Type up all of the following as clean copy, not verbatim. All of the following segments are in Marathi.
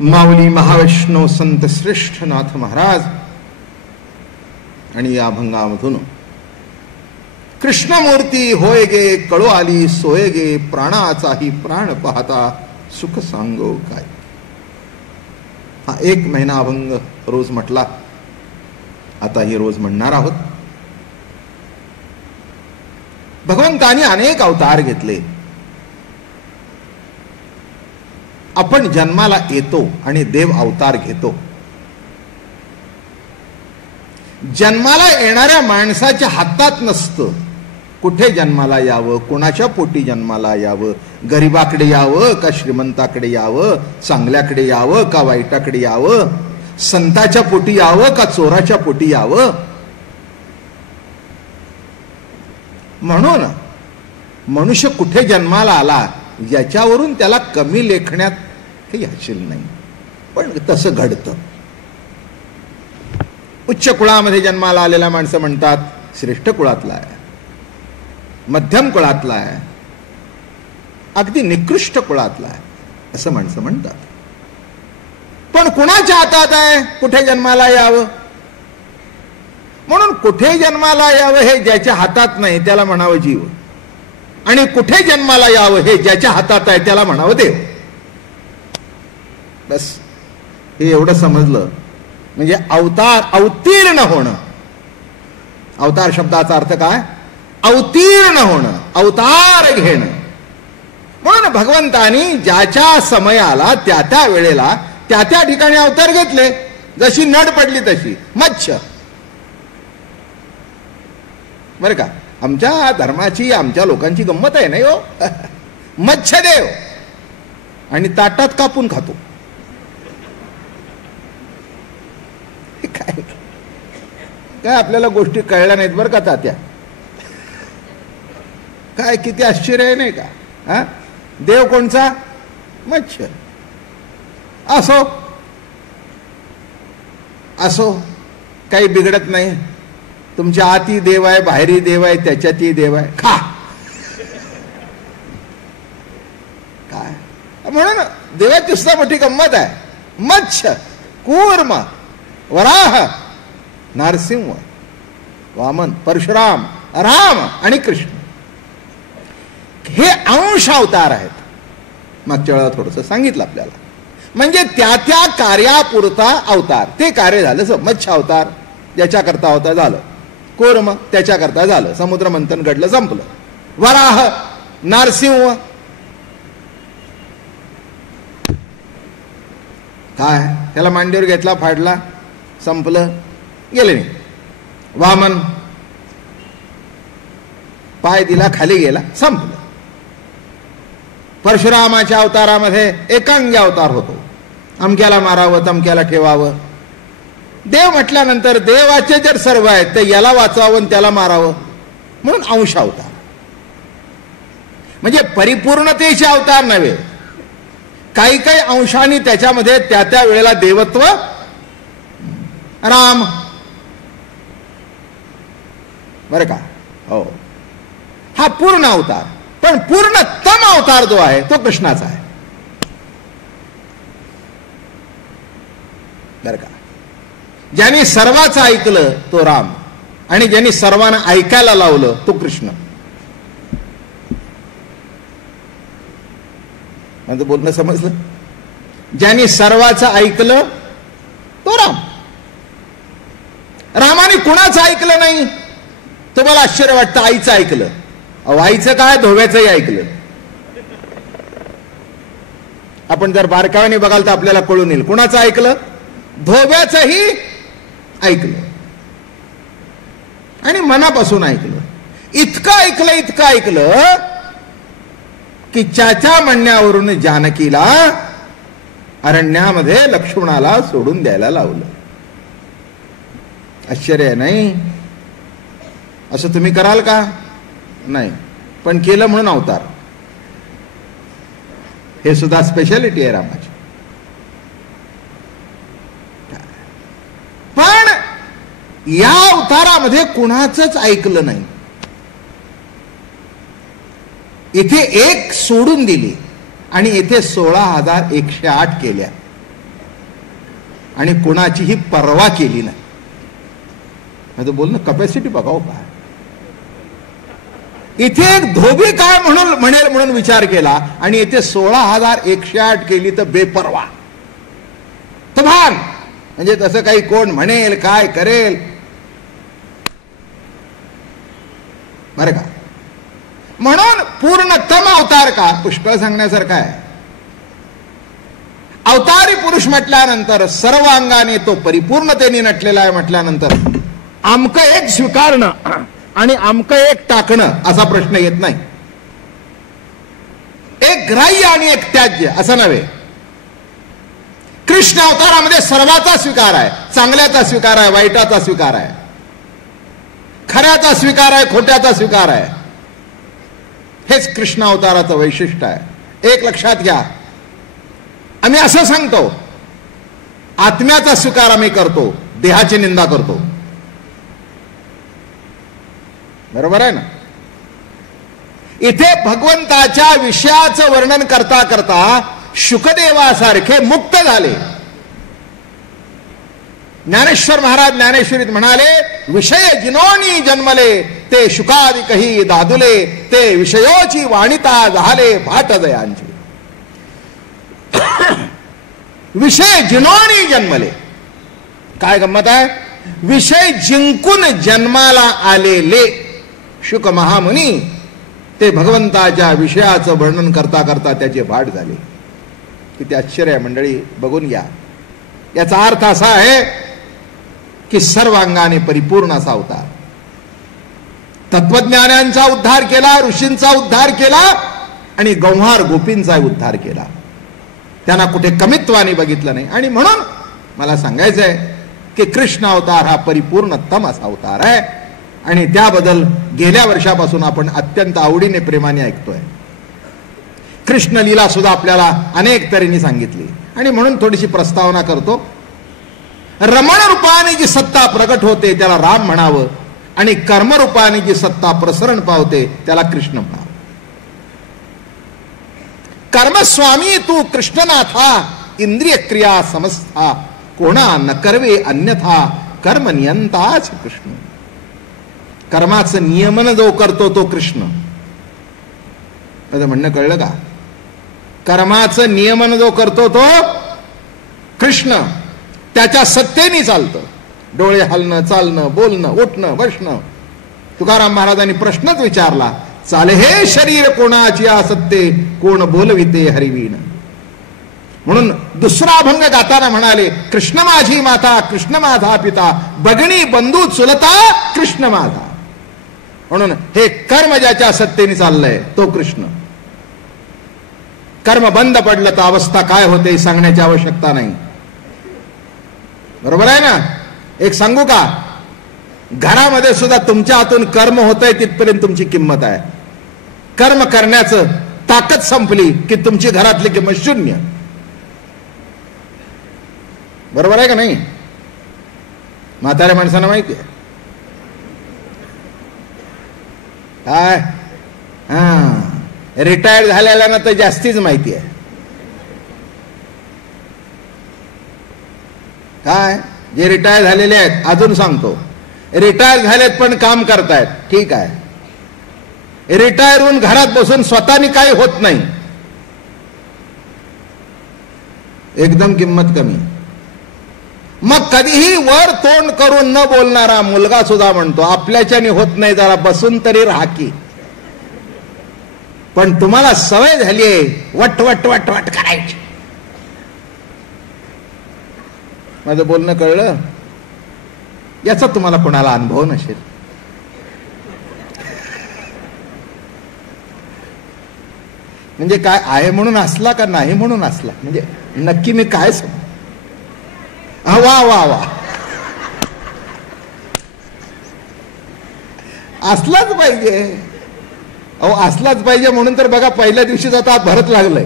माऊली महावैष्णव संत श्रेष्ठ नाथ महाराज आणि या अभंगामधून कृष्णमूर्ती होय गे कळो आली सोय गे प्राणाचाही प्राण पाहता सुख सांगो काय. हा 1 महिना अभंग रोज म्हटला, आता ही रोज म्हणणार आहोत. भगवंतानी अनेक अवतार घेतले. आपण जन्माला येतो आणि देव अवतार घेतो. जन्माला येणाऱ्या माणसाच्या हातात नसतं कुठे जन्माला यावं, कोणाच्या पोटी जन्माला यावं, गरीबाकडे यावं का श्रीमंताकडे यावं, चांगल्याकडे यावं का वाईटाकडे यावं, संताच्या पोटी यावं का चोराच्या पोटी यावं. म्हणून मनुष्य कुठे जन्माला आला याच्यावरून त्याला कमी लेखण्यात काही हशील नाही, पण तसं घडतं. उच्च कुळामध्ये जन्माला आलेला माणसं म्हणतात श्रेष्ठ कुळातला आहे, मध्यम कुळातला आहे, अगदी निकृष्ट कुळातला आहे असं माणसं म्हणतात. पण कुणाच्या हातात आहे कुठे जन्माला यावं. म्हणून कुठे जन्माला यावं हे ज्याच्या हातात नाही त्याला म्हणावं जीव, आणि कुठे जन्माला यावं हे ज्याच्या हातात आहे त्याला म्हणावं देव. बस हे एवढं समजलं म्हणजे अवतार अवतीर्ण होणं. अवतार शब्दाचा अर्थ काय? अवतीर्ण होणं, अवतार घेणं. म्हणून भगवंतानी ज्याच्या समयाला त्या त्या वेळेला त्या त्या ठिकाणी अवतार घेतले. जशी नड पडली तशी. मच्छ बरं का, आमच्या धर्माची आमच्या लोकांची गंमत आहे नाही हो. मच्छदेव आणि ताटात कापून खातो. काय काय आपल्याला गोष्टी कळल्या नाहीत बरं का तात्या. काय किती आश्चर्य आहे नाही का. हा, देव कोणचा? मच्छ. असो असो, काही बिघडत नाही. तुमच्या आतही देव आहे, बाहेरही देव आहे, त्याच्यातही देव आहे. खा. काय म्हणून देवाची सुद्धा मोठी गंमत आहे. मच्छ, कूर्म, वराह, नरसिंह, वामन, परशुराम, राम आणि कृष्ण हे अंश अवतार आहेत. मागच्या वेळेला थोडंसं सांगितलं आपल्याला. म्हणजे त्या त्या कार्यापुरता अवतार. ते कार्य झालं. मच्छ अवतार ज्याच्याकरता होता झालं. कूर्म त्याच्याकरता झालं. समुद्र मंथन घडलं, संपलं. वराह, नरसिंह काय त्याला मांडीवर घेतला, फाडला, संपलं, गेले नाही. वामन पाय दिला, खाली गेला, संपलं. परशुरामाच्या अवतारामध्ये एकांगी अवतार होतो. अमक्याला मारावं, तमक्याला ठेवावं. देव म्हटल्यानंतर देवाचे जर सर्व आहेत ते याला वाचवावं त्याला मारावं, म्हणून अंश अवतार. म्हणजे परिपूर्णतेचे अवतार नव्हे. काही काही अंशांनी त्याच्यामध्ये त्या त्या वेळेला देवत्व. राम बरं का, हो, हा पूर्ण अवतार. पण पूर्णतम अवतार जो आहे तो कृष्णाचा आहे बरं का. ज्यांनी सर्वांचं ऐकलं तो राम, आणि ज्यांनी सर्वांना ऐकायला लावलं तो कृष्ण. माझं बोलणं समजलं? ज्यांनी सर्वांचं ऐकलं तो राम. रामाने कुणाचं ऐकलं नाही. तुम्हाला आश्चर्य वाटतं आईचं ऐकलं. आईचं काय, धोव्याचंही ऐकलं. आपण जर बारकाव्याने बघाल तर आपल्याला कळून येईल. कुणाचं ऐकलं? धोव्याचंही ऐकलं आणि मनापासून ऐकलं. इतकं ऐकलं, इतकं ऐकलं की चाचा म्हणण्यावरून जानकीला अरण्यामध्ये लक्ष्मणाला सोडून द्यायला लावलं. आश्चर्य नाही? असं तुम्ही कराल का? नाही, पण केलं म्हणून अवतार. हे सुद्धा स्पेशालिटी आहे रामाची. पण या अवतारामध्ये कुणाचंच ऐकलं नाही. इथे एक सोडून दिली आणि इथे 16,108 केल्या. आणि कोणाचीही पर्वा केली नाही. माझं बोलणं कपॅसिटी बघाव का. इथे एक धोबी काय म्हणेल म्हणून विचार केला आणि इथे 16,108 केली तर बेपर्वा. तर भान म्हणजे तसं काही कोण म्हणेल काय करेल बरं का. म्हणून पूर्णतम अवतार का पुष्कळ सांगण्यासारखा आहे. अवतारी पुरुष म्हटल्यानंतर सर्व अंगाने तो परिपूर्णतेने नटलेला आहे म्हटल्यानंतर आमकं एक स्वीकारणं आणि आमकं एक टाकणं असा प्रश्न येत नाही. एक ग्राह्य आणि एक त्याज्य असं नव्हे. कृष्ण अवतारामध्ये सर्वाचा स्वीकार आहे. चांगल्याचा स्वीकार आहे, वाईटाचा स्वीकार आहे, खऱ्याचा स्वीकार आहे, खोट्याचा स्वीकार आहे. हेच कृष्ण अवताराचं वैशिष्ट्य आहे. एक लक्षात घ्या, आम्ही असं सांगतो आत्म्याचा स्वीकार आम्ही करतो, देहाची निंदा करतो. बरोबर आहे ना. इथे भगवंताच्या विषयाचं वर्णन करता करता शुकदेवासारखे मुक्त झाले. ज्ञानेश्वर महाराज ज्ञानेश्वरीत म्हणाले, विषय जिनोनी जन्मले ते शुकादिकही दादुले, ते विषयोची वाणिता झाले भाट दयांची. विषय जिनोनी जन्मले, काय गंमत आहे. विषय जिंकून जन्माला आलेले शुक महामुनी ते भगवंताच्या विषयाचं वर्णन करता करता त्याचे भाट झाले. किती आश्चर्य आहे मंडळी, बघून घ्या. याचा अर्थ असा आहे की सर्वांगाने परिपूर्ण असा अवतार. तत्वज्ञानांचा उद्धार केला, ऋषींचा उद्धार केला आणि गंवार गोपींचा उद्धार केला. त्यांना कुठे कमीत्वाने बघितलं नाही. आणि म्हणून मला सांगायचं आहे की कृष्ण अवतार हा परिपूर्णतम असा अवतार आहे आणि त्याबद्दल गेल्या वर्षापासून आपण अत्यंत आवडीने प्रेमाने ऐकतोय. कृष्ण लीला सुद्धा आपल्याला अनेक तऱ्हेने सांगितली आणि म्हणून थोडीशी प्रस्तावना करतो. रमण रूपाने जी सत्ता प्रगट होते त्याला राम म्हणावं आणि कर्मरूपाने जी सत्ता प्रसरण पावते त्याला कृष्ण म्हणावं. कर्मस्वामी तू कृष्णनाथा, इंद्रिय क्रिया समस्था, कोणा न करवे अन्यथा, कर्म नियंताच कृष्ण. कर्माचं नियमन जो करतो तो कृष्ण. म्हणणं कळलं का. कर्माचं नियमन जो करतो तो कृष्ण. त्याच्या सत्तेने चालतं. डोळे हलणं, चालणं, बोलणं, उठणं, बसणं. तुकाराम महाराजांनी प्रश्नच विचारला, चाले हे शरीर कोणाची आसत्ते, कोण बोलविते हरिवीण. म्हणून दुसरा अभंग गाताना म्हणाले, कृष्ण माझी माता, कृष्ण माझा पिता, बगणी बंधू चुलता, कृष्ण माझा. म्हणून हे कर्म ज्याच्या सत्तेने चाललंय तो कृष्ण. कर्म बंद पडलं तर अवस्था काय होते सांगण्याची आवश्यकता नाही. बरोबर आहे ना. एक सांगू का, घरामध्ये सुद्धा तुमच्या हातून कर्म होतंय तिथपर्यंत तुमची किंमत आहे. कर्म करण्याचं ताकद संपली की तुमची घरातली किंमत शून्य. बरोबर आहे का नाही. म्हाताऱ्या माणसांना माहिती आहे काय. रिटायर्ड झालेल्यांना तर जास्तीच माहिती आहे काय. जे रिटायर झालेले आहेत, अजून सांगतो, रिटायर झालेत पण काम करतायत, ठीक आहे. रिटायर होऊन घरात बसून स्वतःनी काही होत नाही, एकदम किंमत कमी. मग कधीही वर तोंड करून न बोलणारा मुलगा सुद्धा म्हणतो आपल्याच्याने होत नाही, जरा बसून तरी राहा की. पण तुम्हाला सवय झालीये वट वट वट वट करायची. माझं बोलणं कळलं. याचा तुम्हाला कोणाला अनुभव नसेल. म्हणजे काय आहे म्हणून असला का नाही म्हणून असला, म्हणजे नक्की मी काय सांगू. वा वा वा, असलाच पाहिजे. अहो असलाच पाहिजे म्हणून तर बघा पहिल्या दिवशी जाता भरत लागलंय.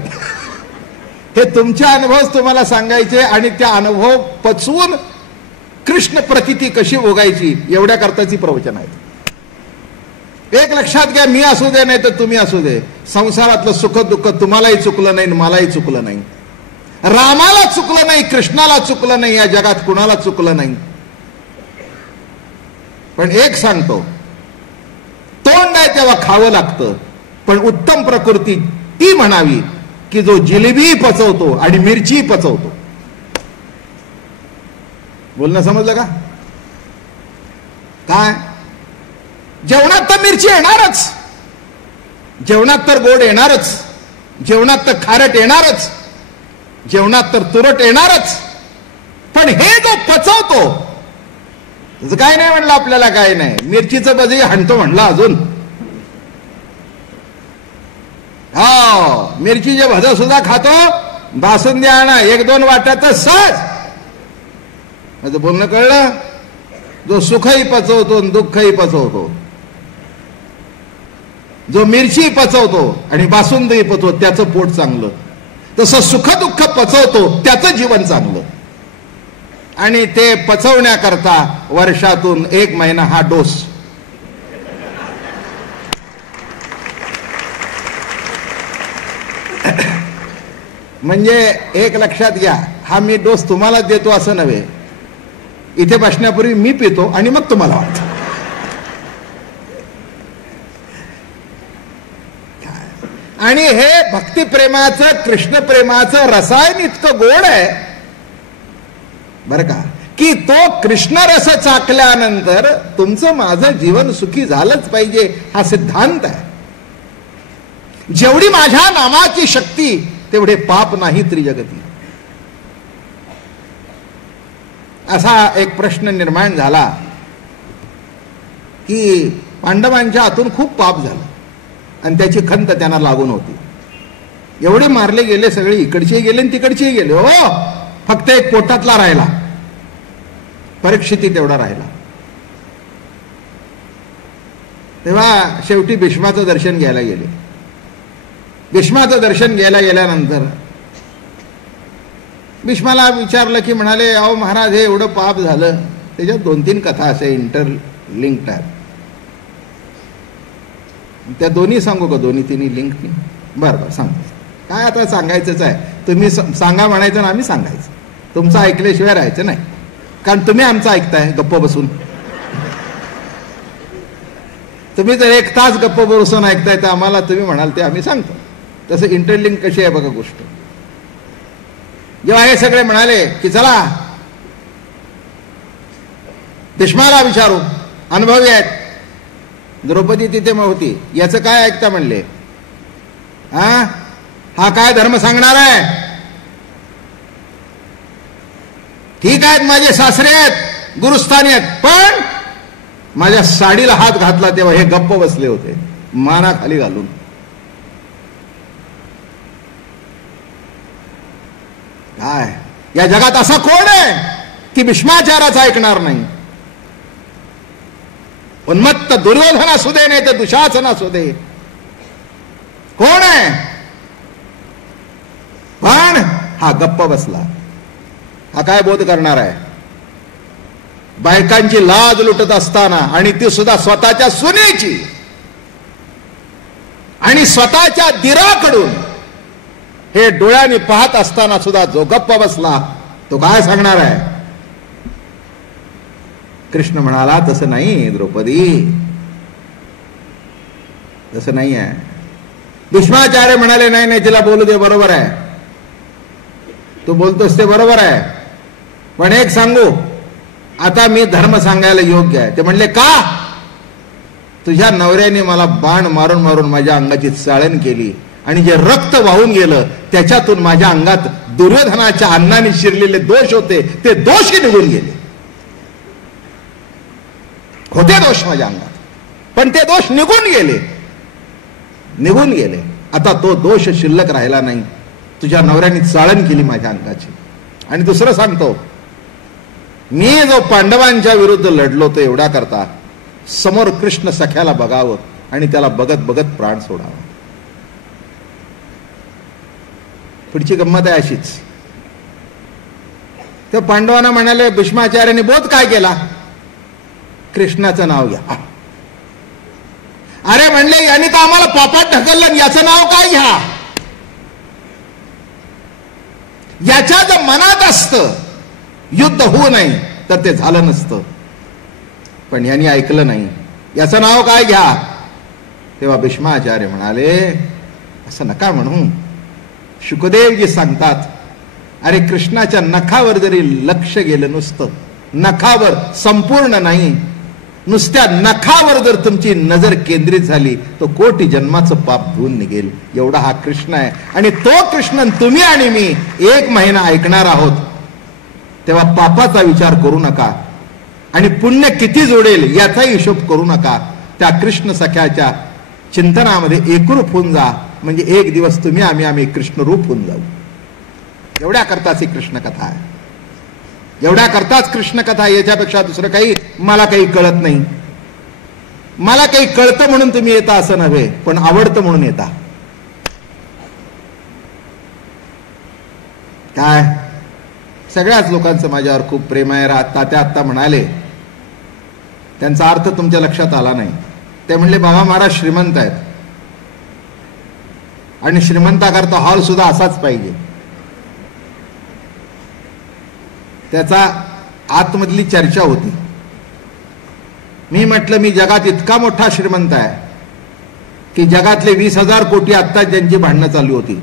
हे तुमचे अनुभव तुम्हाला सांगायचे आणि त्या अनुभव पचवून कृष्ण प्रतिती कशी भोगायची एवढ्या करताची प्रवचन आहे. एक लक्षात घ्या, मी असू दे नाही तर तुम्ही असू दे, संसारातलं सुख दुःख तुम्हालाही चुकलं नाही मलाही चुकलं नाही. रामाला चुकलं नाही, कृष्णाला चुकलं नाही, या जगात कुणाला चुकलं नाही. पण एक सांगतो, तोंड आहे तेव्हा खावं लागतं. पण उत्तम प्रकृती ती म्हणावी की जो जिलेबी पचवतो आणि मिरची पचवतो. बोलणं समजलं का? काय जेवणात तर मिरची येणारच, जेवणात तर गोड येणारच, जेवणात तर खारट येणारच, जेवणात तर तुरट येणारच. पण हे जो पचवतो, काय नाही म्हणलं आपल्याला, काय नाही, मिरचीचं भजी हाणतो म्हणला अजून. हो, मिरचीचे भज सुद्धा खातो. बासुंदी आणा 1-2 वाट्यात सहज. माझं बोलणं कळलं? जो सुखही पचवतो आणि दुःखही पचवतो, जो मिरची पचवतो आणि बासुंदी पचवतो त्याचं पोट चांगलं. तसं सुख दुःख पचवतो त्याचं जीवन चांगलं. आणि ते पचवण्याकरता वर्षातून 1 महिना हा डोस. म्हणजे एक लक्षात घ्या, हा मी डोस तुम्हाला देतो असं नव्हे. इथे बसण्यापूर्वी मी पितो आणि मग तुम्हाला वाटतं. आणि हे भक्तिप्रेमाचं, कृष्णप्रेमाचं रसायन इतकं गोड आहे बरं का, की तो कृष्ण रस चाकल्यानंतर तुमचं माझं जीवन सुखी झालंच पाहिजे हा सिद्धांत आहे. जेवढी माझ्या नामाची शक्ती तेवढे पाप नाही त्रिजगती. असा एक प्रश्न निर्माण झाला की पांडवांच्या हातून खूप पाप झालं आणि त्याची खंत त्यांना लागून होती. एवढे मारले गेले, सगळे इकडचे गेले आणि तिकडचे गेले. हो, फक्त एक पोटातला राहिला, परीक्षिती तेवढा राहिला. तेव्हा शेवटी भीष्माचं दर्शन घ्यायला गेले. भीष्माचं दर्शन घ्यायला गेल्यानंतर भीष्माला विचारलं की म्हणाले, अहो महाराज, हे एवढं पाप झालं. त्याच्यात 2-3 कथा असे इंटरलिंक्ड आहेत. त्या दोन्ही सांगू का? 2-3 लिंक? बरं सांगतो. काय आता सांगायचंच आहे, तुम्ही सांगा म्हणायचं ना आम्ही सांगायचं. तुमचं ऐकल्याशिवाय राहायचं नाही, कारण तुम्ही आमचं ऐकताय गप्प बसून. तुम्ही जर 1 तास गप्प बसून ऐकताय तर आम्हाला तुम्ही म्हणाल ते आम्ही सांगतो. तसं इंटरलिंक कशी आहे बघा गोष्ट. जेव्हा हे सगळे म्हणाले की चला भीष्माला विचारू, अनुभवी आहेत. द्रौपदी तिथे होती. याचं काय ऐकता म्हणले? हा काय धर्म सांगणार आहे? ठीक आहेत, माझे सासरे आहेत, गुरुस्थानी आहेत, पण माझ्या साडीला हात घातला तेव्हा हे गप्प बसले होते, माना खाली घालून. काय या जगात असा कोण आहे की भीष्माचाराचं ऐकणार नाही? उन्मत्त दुर्योधन असू दे नाही तर दुशासन असू दे, कोण आहे? पण हा गप्प बसला. हा काय बोध करणार आहे? बायकांची लाज लुटत असताना, आणि ती सुद्धा स्वतःच्या सुनेची, आणि स्वतःच्या दिराकडून हे डोळ्याने पाहत असताना सुद्धा जो गप्प बसला तो काय सांगणार आहे? कृष्ण म्हणाला, तसं नाही द्रौपदी, तसं नाही आहे. भीष्माचार्य म्हणाले, नाही नाही तिला बोलू दे, बरोबर आहे, तू बोलतोस ते बरोबर आहे, पण एक सांगू, आता मी धर्म सांगायला योग्य आहे. ते म्हणले, का? तुझ्या नवऱ्याने मला बाण मारून मारून माझ्या अंगाची चाळण केली, आणि जे रक्त वाहून गेलं त्याच्यातून माझ्या अंगात दुर्योधनाच्या अन्नाने शिरलेले दोष होते, ते दोषही निघून गेले. होते दोष माझ्या अंगात, पण ते दोष निघून गेले, निघून गेले. आता तो दोष शिल्लक राहिला नाही. तुझ्या नवऱ्याने चाळण केली माझ्या अंगाची. आणि दुसरं सांगतो, मी जो पांडवांच्या विरुद्ध लढलो तो एवढा करता, समोर कृष्ण सख्याला बघावं आणि त्याला बघत बघत प्राण सोडावा. पुढची गंमत आहे अशीच. ते पांडवांना म्हणाले, भीष्माचार्याने बोध काय केला? कृष्णाचं नाव घ्या. अरे म्हणले, यांनी तर आम्हाला पापात ढकललं, याचं नाव काय घ्या? याच्या जर मनात असतं युद्ध होऊ नये तर ते झालं नसतं. पण यांनी ऐकलं नाही. याचं नाव काय घ्या. तेव्हा भीष्माचार्य म्हणाले असं नका म्हणू. शुकदेवजी सांगतात अरे कृष्णाच्या नखावर जरी लक्ष गेलं नुसतं, नखावर, संपूर्ण नाही, नुसत्या नखावर जर तुमची नजर केंद्रित झाली तर कोटी जन्माचं पाप धुवून निघेल. एवढा हा कृष्ण आहे. आणि तो कृष्ण तुम्ही आणि मी 1 महिना ऐकणार आहोत. तेव्हा पापाचा विचार करू नका आणि पुण्य किती जोडेल याचाही हिशोब करू नका. त्या कृष्ण सख्याच्या चिंतनामध्ये एकरूप होऊन जा. म्हणजे एक दिवस तुम्ही आम्ही कृष्णरूप होऊन जाऊ. एवढ्या करताच ही कृष्ण कथा आहे. एवढ्या करताच कृष्ण कथा. याच्यापेक्षा दुसरं काही मला काही कळत नाही. मला काही कळतं म्हणून तुम्ही येता असं नव्हे, पण आवडतं म्हणून येता. काय सगळ्याच लोकांचं माझ्यावर खूप प्रेम आहे. तात्या आत्ता म्हणाले, त्यांचा अर्थ तुमच्या लक्षात आला नाही. ते म्हणले बाबा महाराज श्रीमंत आहेत आणि श्रीमंताकरता हॉल सुद्धा असाच पाहिजे. त्याचा आतमधली चर्चा होती. मी म्हटलं मी जगात इतका मोठा श्रीमंत आहे की जगातले 20,000 कोटी आत्ता ज्यांची भांडणं चालू होती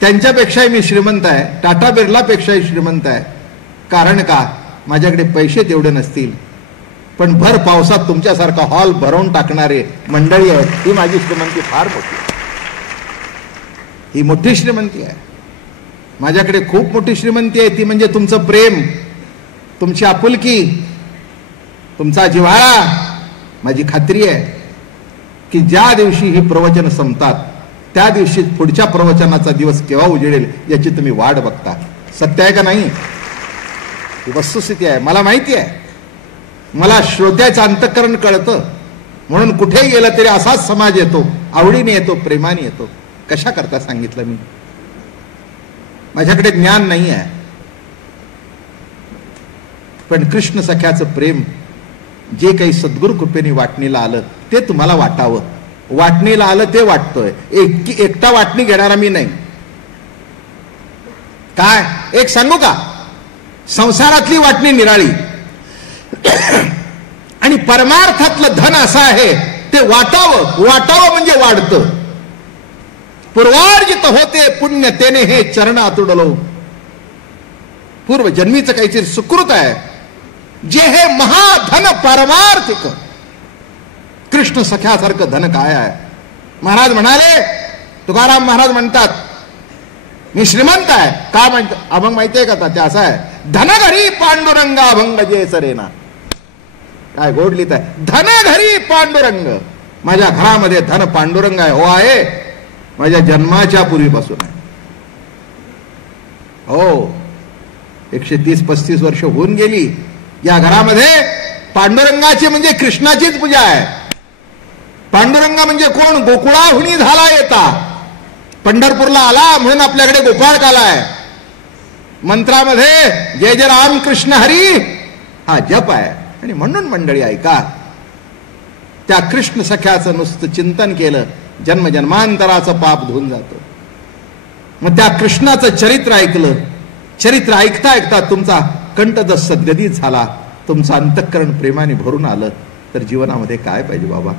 त्यांच्यापेक्षाही मी श्रीमंत आहे. टाटा बिर्लापेक्षाही श्रीमंत आहे. कारण का, माझ्याकडे पैसे तेवढे नसतील पण भर पावसात तुमच्यासारखा हॉल भरवून टाकणारे मंडळी आहेत. ही माझी श्रीमंती फार मोठी आहे. ही मोठी श्रीमंती आहे. माझ्याकडे खूप मोठी श्रीमंती आहे. ती म्हणजे तुमचं प्रेम, तुमची आपुलकी, तुमचा जिव्हाळा. माझी खात्री आहे की ज्या दिवशी ही प्रवचन संपतात त्या दिवशी पुढच्या प्रवचनाचा दिवस केव्हा उजेडेल याची तुम्ही वाट बघता. सत्य आहे का नाही. ही वस्तुस्थिती आहे. मला माहिती आहे. मला श्रोत्याचं अंतःकरण कळतं. म्हणून कुठेही गेलं तरी असाच समाज येतो. आवडीने येतो, प्रेमाने येतो. कशा करता सांगितलं मी. माझ्याकडे ज्ञान नाही आहे पण कृष्ण सख्याचं प्रेम जे काही सद्गुरु कृपेने वाटणीला आलं ते तुम्हाला वाटावं. वाटणीला आलं ते वाटतोय. एकटा वाटणी घेणारा मी नाही. काय एक सांगू का, संसारातली वाटणी निराळी आणि परमार्थातलं धन असं आहे ते वाटावं. वाटावं म्हणजे वाढतं. पूर्वार्जित होते पुण्य तेने हे चरण आतुडलो. पूर्व जन्मीचं काहीतरी सुकृत आहे जे हे महाधन परमार्थिक. कृष्ण सख्यासारखं धन काय आहे. महाराज म्हणाले, तुकाराम महाराज म्हणतात मी श्रीमंत आहे. का म्हणतो अभंग माहितीये का त्या असं आहे, धन घरी पांडुरंगा अभंग जे सरेना. काय गोड लिहित आहे, धन घरी पांडुरंग. माझ्या घरामध्ये धन पांडुरंग आहे. हो आहे, माझ्या जन्माच्या पूर्वीपासून आहे. हो 130-35 वर्ष होऊन गेली. या घरामध्ये पांडुरंगाची म्हणजे कृष्णाचीच पूजा आहे. पांडुरंगा म्हणजे कोण, गोकुळाहुनी झाला येता. पंढरपूरला आला म्हणून आपल्याकडे गोपाळ आलाय. मंत्रामध्ये जय जय राम कृष्ण हरी हा जप आहे. आणि म्हणून मंडळी ऐका, त्या कृष्ण सख्याचं नुसतं चिंतन केलं जन्मजन्मांतराचं पाप धुवून जातं. मग त्या कृष्णाचं चरित्र ऐकलं. चरित्र ऐकता ऐकता तुमचा कंठ जर सद्गदित झाला, तुमचं अंतःकरण प्रेमाने भरून आलं तर जीवनामध्ये काय पाहिजे बाबा.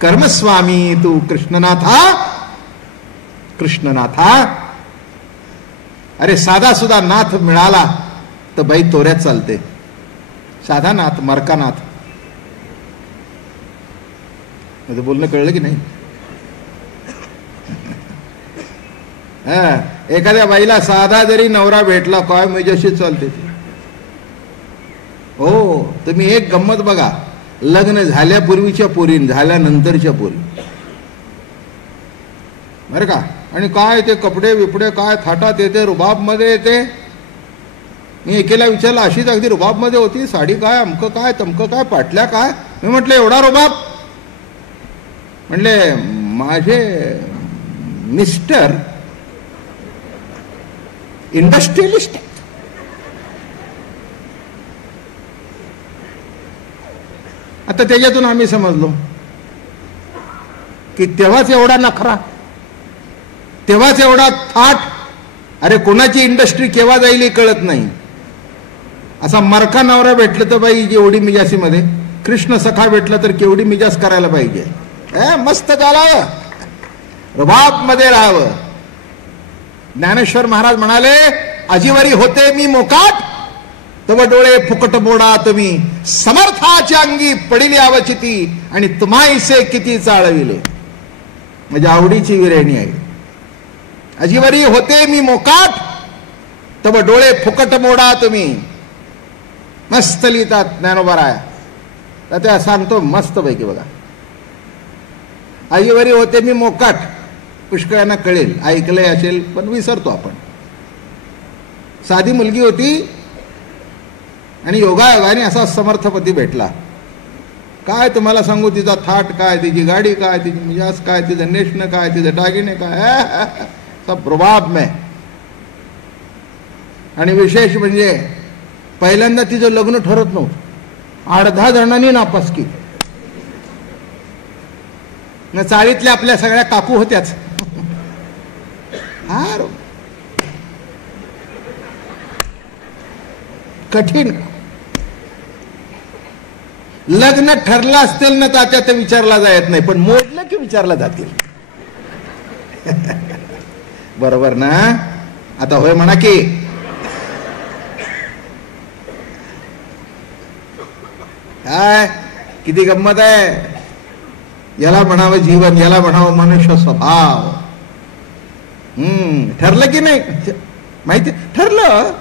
कर्मस्वामी तू कृष्णनाथा. कृष्णनाथा. अरे साधा सुद्धा नाथ मिळाला तर बाई तोऱ्यात चालते. साधा नाथ, मरकानाथ. माझं बोलणं कळलं की नाही. एखाद्या बाईला साधा जरी नवरा भेटला काय माझ्याशी चालते. हो तुम्ही एक गंमत बघा, लग्न झाल्यापूर्वीच्या पोरी, झाल्यानंतरच्या पोरी बरं का. आणि काय ते कपडे बिपडे काय थाटात येते, रुबाब मध्ये येते. मी एकेला विचारलं, अशीच अगदी रुबाब मध्ये होती, साडी काय, अमकं काय, तमकं काय, पाटल्या काय. मी म्हटलं एवढा रुबाब. म्हणले माझे मिस्टर इंडस्ट्रियलिस्ट. आता त्याच्यातून आम्ही समजलो की तेव्हाच एवढा नखरा, तेव्हाच एवढा थाट, अरे कोणाची इंडस्ट्री केव्हा जाईल हे कळत नाही. असा मरका नवरा भेटलं तर बाई एवढी मिजासी मध्ये, कृष्ण सखा भेटलं तर केवढी मिजास करायला पाहिजे. मस्त चालावं, रुबाब मध्ये राहावं. ज्ञानेश्वर महाराज म्हणाले, अजिवरी होते मी मोकाट, तव डोळे फुकट मोडा तुम्ही, समर्थाच्या अंगी पडिली अवचिती, आणि तुम्हाईसे किती चाळविले. म्हणजे आवडीची विरेणी आहे. अजिवरी होते मी मोकाट, तव डोळे फुकट मोडा तुम्ही. मस्त लिहितात ज्ञानोबा. तर त्या सांगतो मस्त पैकी बघा. अजिवरी होते मी मोकाट, पुष्कळांना कळेल, ऐकलंय असेल पण विसरतो आपण. साधी मुलगी होती आणि योगायोगाने असा समर्थपती भेटला. काय तुम्हाला सांगू, तिचा थाट काय, तिची गाडी काय, तिची मिजाज काय, तिचं नेशनं काय, तिचं दागिने काय, सब रुबाब में. आणि विशेष म्हणजे पहिल्यांदा तिचं लग्न ठरत नव्हतं, 8-10 जणांनी नापास की. न चाळीतल्या आपल्या सगळ्या काकू होत्याच. कठीण. लग्न ठरलं असतील ना तात्या ते विचारला जात नाही, पण मोडलं की विचारला जातील. बरोबर ना. आता होय म्हणा की. काय किती गंमत आहे. याला म्हणावं जीवन, याला म्हणावं मनुष्य स्वभाव. ठरलं की नाही माहिती, ठरलं.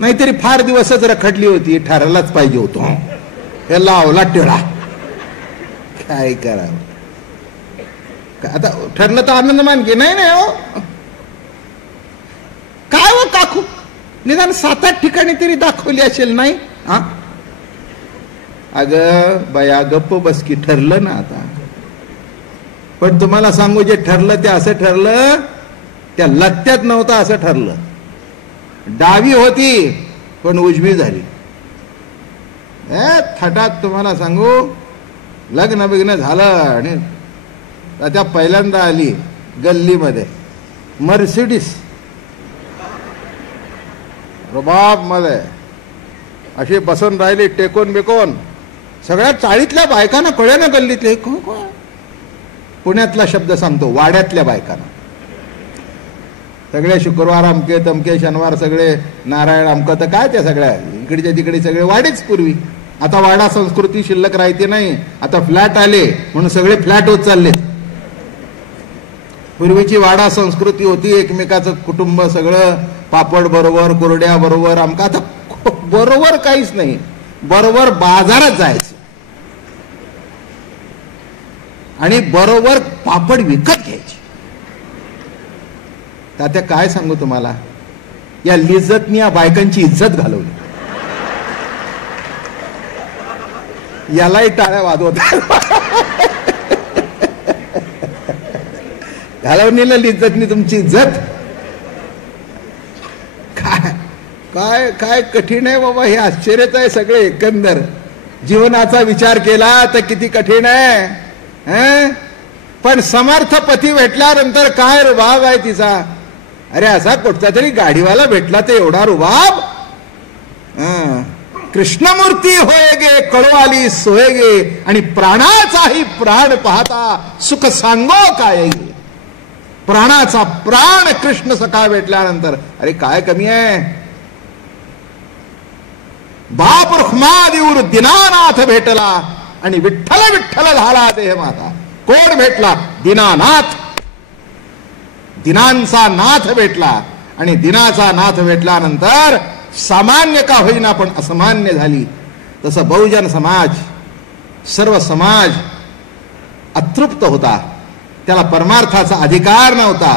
नाहीतरी फार दिवसच रखडली होती, ठरायलाच पाहिजे होतो. हे लावला टिळा, काय करावं. आता ठरलं तर आनंद मान की नाही. नाही हो काय हो काकू, निदान 7-8 ठिकाणी तरी दाखवली असेल नाही. हा अगं बया गप्प बस की, ठरलं ना आता. पण तुम्हाला सांगू, जे ठरलं ते असं ठरलं, त्या लत्त्यात नव्हतं असं ठरलं. डावी होती पण उजवी झाली. थाटात तुम्हाला सांगू, लग्न बिग्न झालं आणि त्या पहिल्यांदा आली गल्लीमध्ये मर्सिडीज, रुबाब मध्ये अशी बसून राहिली टेकून बिकून. सगळ्या चाळीतल्या बायकांना कळल्या ना गल्लीतले. पुण्यातला शब्द सांगतो, वाड्यातल्या बायकांना. सगळे शुक्रवार अमके तमके, शनिवार सगळे नारायण अमक, तर काय त्या सगळ्या इकडच्या तिकडे सगळे वाडेच पूर्वी. आता वाडा संस्कृती शिल्लक राहते नाही, आता फ्लॅट आले म्हणून सगळे फ्लॅट होत चालले. पूर्वीची वाडा संस्कृती होती, एकमेकाचं कुटुंब सगळं पापड बरोबर, कुरड्या बरोबर, आमका. आता बरोबर काहीच नाही, बरोबर बाजारात जायचं आणि बरोबर पापड विकत घ्यायचे. तात्या काय सांगू तुम्हाला, या लिज्जतनी या बायकांची इज्जत घालवली. यालाही टाळ्या वाजवत. घालवणीला लिज्जतनी तुमची इज्जत. काय काय काय कठीण आहे बाबा, हे आश्चर्यच आहे सगळे. एकंदर जीवनाचा विचार केला तर किती कठीण आहे. पण समर्थ पती भेटल्यानंतर काय रुबाब आहे तिचा. अरे असा कुठचा तरी गाडीवाला भेटला तर एवढा रुबाब. कृष्णमूर्ती होयगे कळवाली सोयगे, आणि प्राणाचाही प्राण पाहता सुख सांगो काय. प्राणाचा प्राण कृष्ण सखा भेटल्यानंतर अरे काय कमी आहे. बाप रुक्मादेऊर दीनानाथ भेटला आणि विठ्ठल विठ्ठल झाला देह माता. कोण भेटला? दीनानाथ. दिनांचा नाथ भेटला, आणि दिनाचा नाथ भेटल्यानंतर सामान्य का होईना पण असामान्य झाली. तसं बहुजन समाज, सर्व समाज अतृप्त होता. त्याला परमार्थाचा अधिकार नव्हता,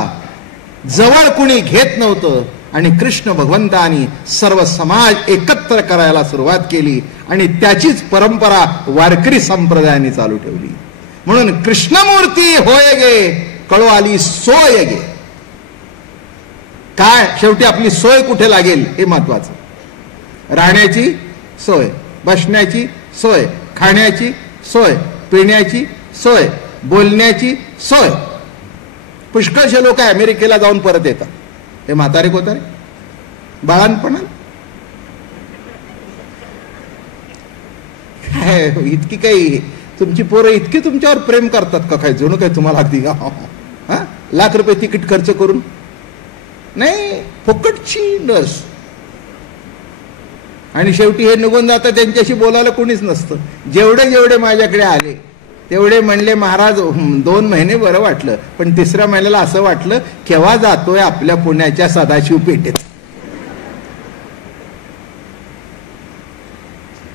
जवळ कुणी घेत नव्हतं. आणि कृष्ण भगवंतानी सर्व समाज एकत्र करायला सुरुवात केली, आणि त्याचीच परंपरा वारकरी संप्रदायाने चालू ठेवली. म्हणून कृष्णमूर्ती होय गे कळो आली सोय गे. काय शेवटी आपली सोय कुठे लागेल हे महत्वाचं. राहण्याची सोय, बसण्याची सोय, खाण्याची सोय, पिण्याची सोय, बोलण्याची सोय. पुष्कळशे लोक अमेरिकेला जाऊन परत येतात. हे म्हातारे कोतारे बाळांपणा काय इतकी काही तुमची पोरं इतकी तुमच्यावर प्रेम करतात का काय जणू काय तुम्हाला अगदी लाख रुपये तिकीट खर्च करून नाही फुकटची लस. आणि शेवटी हे निघून जातं त्यांच्याशी बोलायला कोणीच नसतं. जेवढे जेवढे माझ्याकडे आले तेवढे म्हणले महाराज 2 महिने बरं वाटलं पण 3ऱ्या महिन्याला असं वाटलं केव्हा जातोय आपल्या पुण्याच्या सदाशिव पेठेत,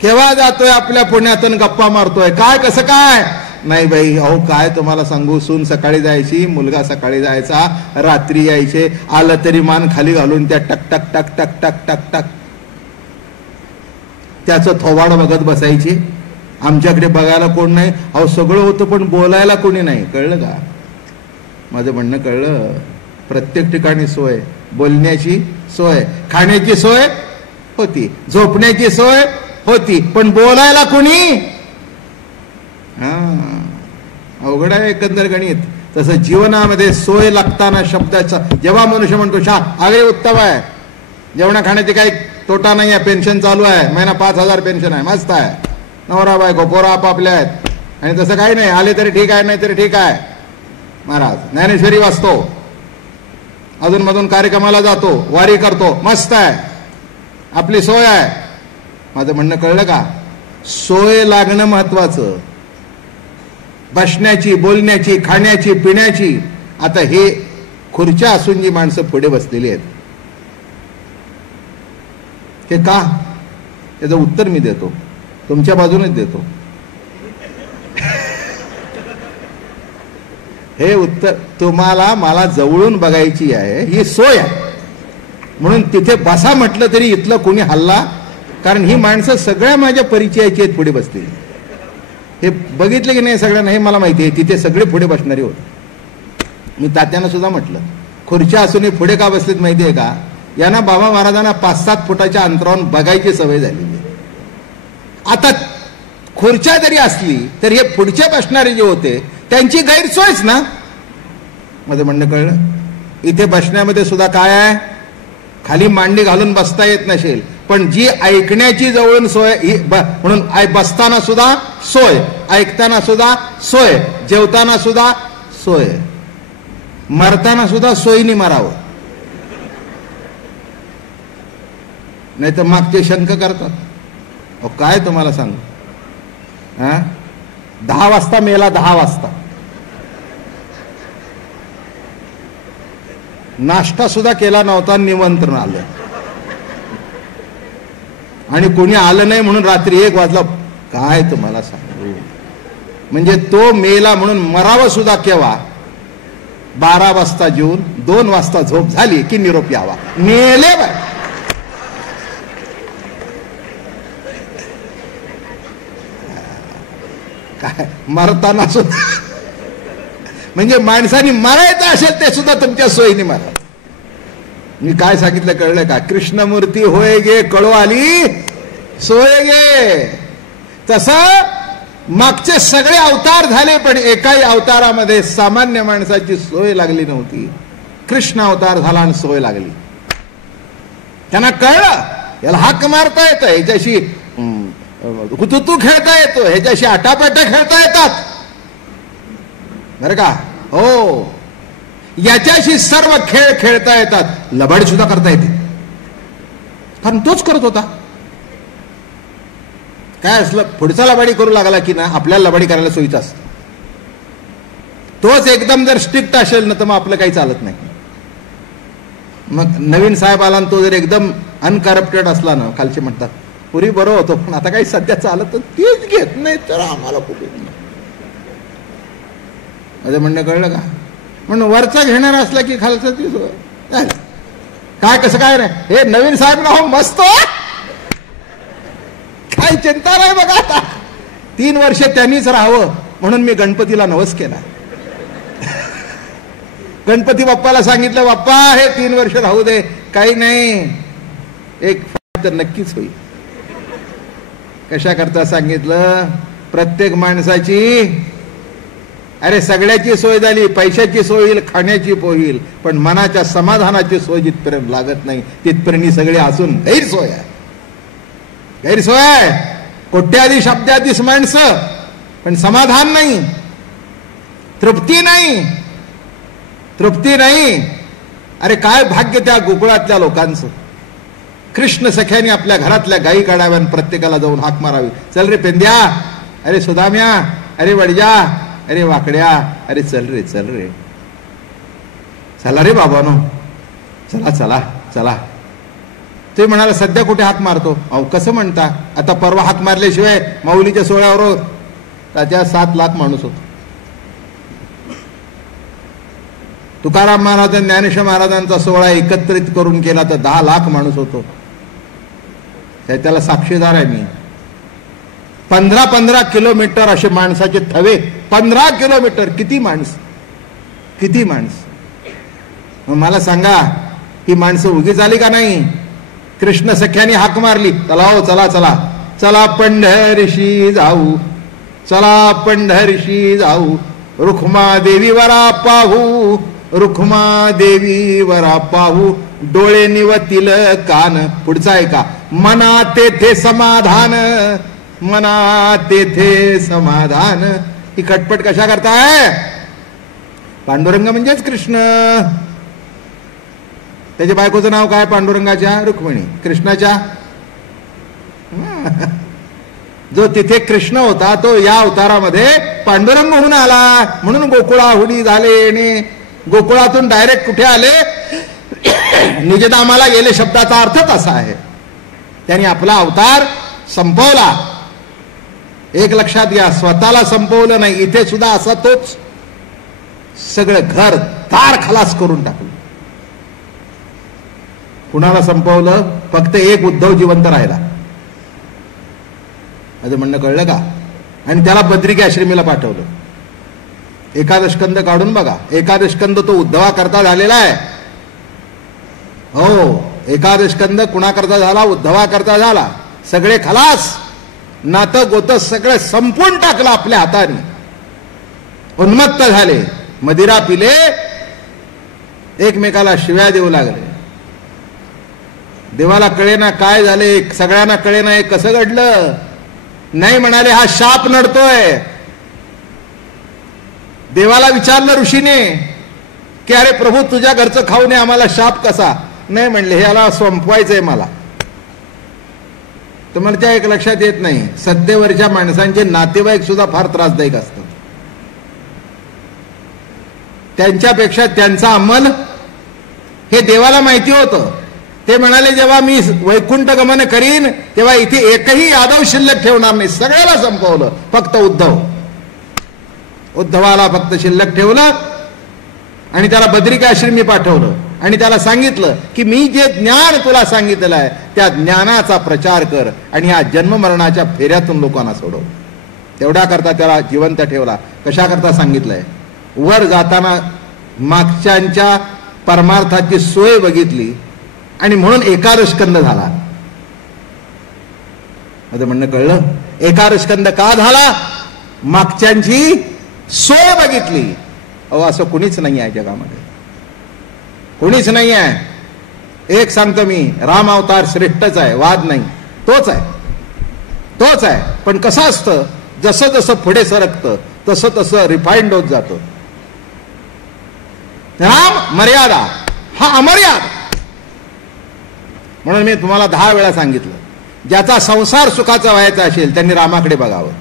केव्हा जातोय आपल्या पुण्यातून गप्पा मारतोय. काय कसं काय नाही बाई अहो काय तुम्हाला सांगू सून सकाळी जायची मुलगा सकाळी जायचा रात्री यायचे आलं तरी मान खाली घालून त्या टक टक टक टक टक टक टक त्याचं थोबाड बघत बसायची. आमच्याकडे बघायला कोण नाही. अहो सगळं होतं पण बोलायला कोणी नाही. कळलं का माझं म्हणणं कळलं. प्रत्येक ठिकाणी सोय बोलण्याची सोय खाण्याची सोय होती झोपण्याची सोय होती पण बोलायला कोणी अवघड आहे एकंदर गणित. तसं जीवनामध्ये सोय लागताना शब्दाचा जेव्हा मनुष्य म्हणतो अरे उत्तम आहे जेवणा खाण्याची काही तोटा नाही आहे पेन्शन चालू आहे महिना 5,000 पेन्शन आहे मस्त आहे नवरा बायको पोरं आपापल्या आहेत आणि तसं काही नाही आले तरी ठीक आहे नाही तरी ठीक आहे. महाराज ज्ञानेश्वरी वाचतो अधून मधून कार्यक्रमाला जातो वारी करतो मस्त आहे आपली सोय आहे. माझं म्हणणं कळलं का सोय लागणं महत्वाचं बसण्याची बोलण्याची खाण्याची पिण्याची. आता हे खुर्च्या असून जी माणसं पुढे बसलेली आहेत ते का त्याचं उत्तर मी देतो तुमच्या बाजूनेच देतो. हे उत्तर तुम्हाला मला जवळून बघायची आहे ही सोय आहे म्हणून तिथे बसा म्हटलं तरी इथलं कोणी हल्ला कारण ही माणसं सगळ्या माझ्या परिचयाची आहेत पुढे बसतील. हे बघितलं की नाही सगळ्यांना हे मला माहिती आहे तिथे सगळे पुढे बसणारे होते. मी तात्यांना सुद्धा म्हटलं खुर्च्या असून पुढे का बसलेत माहिती आहे का यांना बाबा महाराजांना 5-7 फुटाच्या अंतरावरून बघायची सवय झालेली. आता खुर्च्या जरी असली तर हे पुढचे बसणारे जे होते त्यांची गैरसोयच ना. माझं म्हणणं कळलं. इथे बसण्यामध्ये सुद्धा काय आहे खाली मांडी घालून बसता येत नसेल पण जी ऐकण्याची जवळून सोय म्हणून बसताना सुद्धा सोय ऐकताना सुद्धा सोय जेवताना सुद्धा सोय मरताना सुद्धा सोयीने मरावं. नाही तर मागचे शंक करतात. अहो काय तुम्हाला सांगू 10 वाजता मेला 10 वाजता नाश्ता सुद्धा केला नव्हता निमंत्रण आलं आणि कोणी आलं नाही म्हणून रात्री 1 वाजला. काय तुम्हाला सांगू म्हणजे तो मेला म्हणून मरावं सुद्धा केव्हा 12 वाजता जेवून 2 वाजता झोप झाली की निरोप यावा मेले बाय. काय मरताना सुद्धा म्हणजे माणसाने मरायचं असेल ते सुद्धा तुमच्या सोयीने मारा. मी काय सांगितलं कळलं का कृष्णमूर्ती होय गे कळू आली सोय गे. तसं मागचे सगळे अवतार झाले पण एकाही अवतारामध्ये सामान्य माणसाची सोय लागली नव्हती. कृष्ण अवतार झाला आणि सोय लागली. त्यांना कळलं याला हाक मारता येतं ह्याच्याशी हुतुतू खेळता येतो ह्याच्याशी आटापाटा खेळता येतात बरं का. हो याच्याशी सर्व खेळ खेळता येतात लबाडी सुद्धा करता येते कारण तोच करत होता. काय असलं पुढचा लबाडी करू लागला की ना आपल्याला लबाडी करायला सोयीचं असतं. तोच एकदम जर स्ट्रिक्ट असेल ना तर मग आपलं काही चालत नाही. मग नवीन साहेब आला तो जर एकदम अनकरप्टेड असला ना खालचे म्हणतात पुरी बरं होतो पण आता काही सध्या चालत तर तेच घेत नाही तर आम्हाला कुठे. माझं म्हणणं कळलं का म्हणून वरचा घेणार असला की खालचा काय कसं काय रे हे नवीन साहेब ना हो मस्त काही चिंता नाही बघा. आता 3 वर्ष त्यांनीच राहावं म्हणून मी गणपतीला नवस केला. गणपती बाप्पाला सांगितलं बाप्पा हे 3 वर्ष राहू दे काही नाही एक तर नक्कीच होईल. कशा करता सांगितलं प्रत्येक माणसाची अरे सगळ्याची सोय झाली, पैशाची सोय होईल, खाण्याची होईल, पण मनाच्या समाधानाची सोय जिथपर्यंत लागत नाही तिथपर्यंत सगळे असून गैरसोय आहे. गैरसोय आहे. कोट्याधीश अब्जाधीश माणसं, पण समाधान नाही, तृप्ती नाही, तृप्ती नाही. अरे काय भाग्य त्या गोकुळातल्या लोकांचं. कृष्ण सख्याने आपल्या घरातल्या गायी काढाव्या, प्रत्येकाला जाऊन हाक मारावी, चल रे पेंद्या, अरे सुदाम्या, अरे वडजा, अरे वाकड्या, अरे चल रे चल रे, चला रे बाबानो, चला चला चला. ते म्हणाला सध्या कुठे हाक मारतो. अहो कसं म्हणता, आता परवा हाक मारल्याशिवाय माऊलीच्या सोहळ्यावर त्याच्या 7 लाख माणूस होतो. तुकाराम महाराज ज्ञानेश्वर महाराजांचा सोहळा एकत्रित करून केला तर 10 लाख माणूस होतो. त्याला साक्षीदार आहे मी. 15-15 किलोमीटर असे माणसाचे थवे, 15 किलोमीटर. किती माणस, किती माणस. मग मला सांगा ही माणसं उगीच आली का नाही. कृष्ण सख्याने हाक मारली, चला हो चला चला, चला पंढरीशी जाऊ, चला पंढरीशी जाऊ, रुक्मा देवीवरा पाहू, रुक्मा देवीवरा पाहू, डोळे निवतील कान. पुढचा आहे का, मना तेथे समाधान, मना तेथे समाधान. ही खटपट कशा करताय. पांडुरंग म्हणजेच कृष्ण. त्याच्या बायकोचं नाव काय पांडुरंगाच्या, रुक्मिणी. कृष्णाच्या, जो तिथे कृष्ण होता तो या अवतारामध्ये पांडुरंग होऊन आला. म्हणून गोकुळाहुनी झाले. आणि गोकुळातून डायरेक्ट कुठे आले, निजधामाला गेले. शब्दाचा अर्थच असा आहे. त्यांनी आपला अवतार संपवला. एक लक्षात घ्या, स्वतःला संपवलं नाही, इथे सुद्धा असा तोच सगळं घर दार खलास करून टाकलं. कुणाला संपवलं, फक्त एक उद्धव जिवंत राहिला. माझं म्हणणं कळलं का. आणि त्याला बद्रिकी आश्रमीला पाठवलं. एकादश स्कंद काढून बघा. एकादश स्कंद तो उद्धवा करता झालेला आहे. हो, एकादश स्कंद कुणा करता झाला, उद्धवा करता झाला. सगळे खलास, नातं गोतं सगळं संपून टाकलं आपल्या हाताने. उन्मत्त झाले, मदिरा पिले, एकमेकाला शिव्या देऊ लागले. देवाला कळेना काय झाले, सगळ्यांना कळेना हे कसं घडलं. नाही म्हणाले हा शाप नडतोय. देवाला विचारलं ऋषीने की अरे प्रभू तुझ्या घरचं खाऊ नये, आम्हाला शाप कसा. नाही म्हणले, ह्याला संपवायचंय मला. तुम्हाला त्या एक लक्षात येत नाही, सत्तेवरच्या माणसांचे नातेवाईक सुद्धा फार त्रासदायक असतात. त्यांच्यापेक्षा त्यांचा अंमल हे देवाला माहिती होतं. ते म्हणाले जेव्हा मी वैकुंठ गमन करीन तेव्हा इथे एकही यादव शिल्लक ठेवणार नाही. सगळ्याला संपवलं, फक्त उद्धवाला फक्त शिल्लक ठेवलं. आणि त्याला बद्रिका आश्रमी पाठवलं. आणि त्याला सांगितलं की मी जे ज्ञान तुला सांगितलं आहे त्या ज्ञानाचा प्रचार कर आणि ह्या जन्ममरणाच्या फेऱ्यातून लोकांना सोडव. तेवढ्या करता त्याला जिवंत ठेवला. कशा करता सांगितलंय, वर जाताना मागच्यांच्या परमार्थाची सोय बघितली आणि म्हणून एकादश स्कंद झाला. माझं म्हणणं कळलं. एकादश स्कंद का झाला, मागच्यांची सोय बघितली. अहो असं कुणीच नाही आहे जगामध्ये, कुणीच नाही आहे. एक सांगतो मी, राम अवतार श्रेष्ठच आहे, वाद नाही. तोच आहे, तोच आहे. पण कसं असतं, जसं जसं पुढे सरकतं तसं तसं रिफाईंड होत जातं. राम मर्यादा, हा अमर्यादा. म्हणून मी तुम्हाला 10 वेळा सांगितलं, ज्याचा संसार सुखाचा व्हायचा असेल त्यांनी रामाकडे बघावं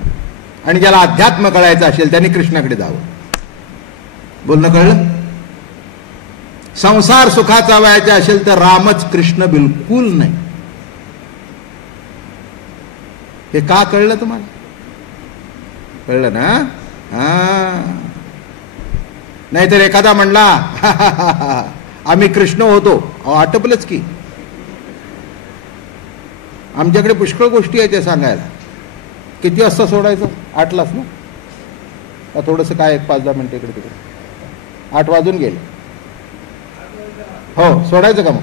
आणि ज्याला अध्यात्म कळायचं असेल त्यांनी कृष्णाकडे जावं. बोलणं कळलं. संसार सुखाचा व्हायचा असेल तर रामच, कृष्ण बिलकुल नाही. हे का कळलं तुम्हाला, कळलं ना. नाहीतर एखादा म्हणला आम्ही कृष्ण होतो, आटपलंच की. आमच्याकडे पुष्कळ गोष्टी आहेत त्या सांगायला. किती वाजता सोडायचं, 8लाच ना. थोडंसं काय 5-10 मिनिटं इकडे तिकडे. 8 वाजून गेले. हो सोडायचं का मग.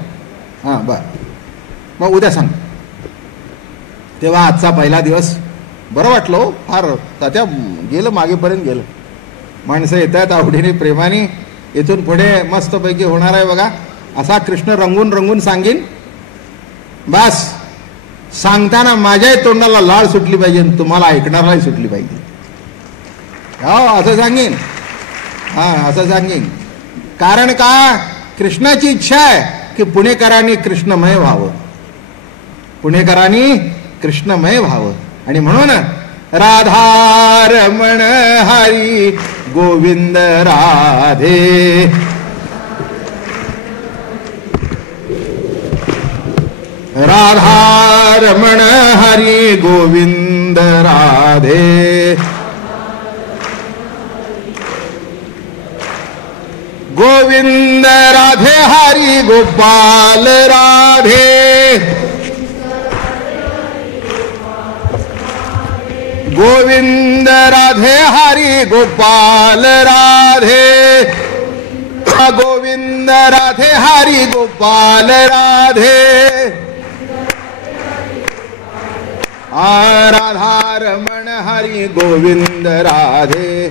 हां बर, मग उद्या सांग. तेव्हा आजचा पहिला दिवस बरं वाटलं हो फार. तात्या गेलं मागेपर्यंत गेलं. माणसं येतात आवडीने प्रेमाने. इथून पुढे मस्तपैकी होणार आहे बघा. असा कृष्ण रंगून रंगून सांगेन. बस सांगताना माझ्याही तोंडाला लाळ सुटली पाहिजे, तुम्हाला ऐकणाराही सुटली पाहिजे. हो असं सांगेन. हा असं सांगेन. कारण का कृष्णाची इच्छा आहे की पुणेकरांनी कृष्णमय व्हावं, पुणेकरांनी कृष्णमय व्हावं. आणि म्हणून राधा रमण हरी गोविंद राधे, राधा रमण हरी गोविंद राधे, गोविंद राधे हरी गोपाल राधे, गोविंद राधे हरी गोपाल राधे, गोविंद राधे हरी गोपाल राधे, राधा रमण हरी गोविंद राधे,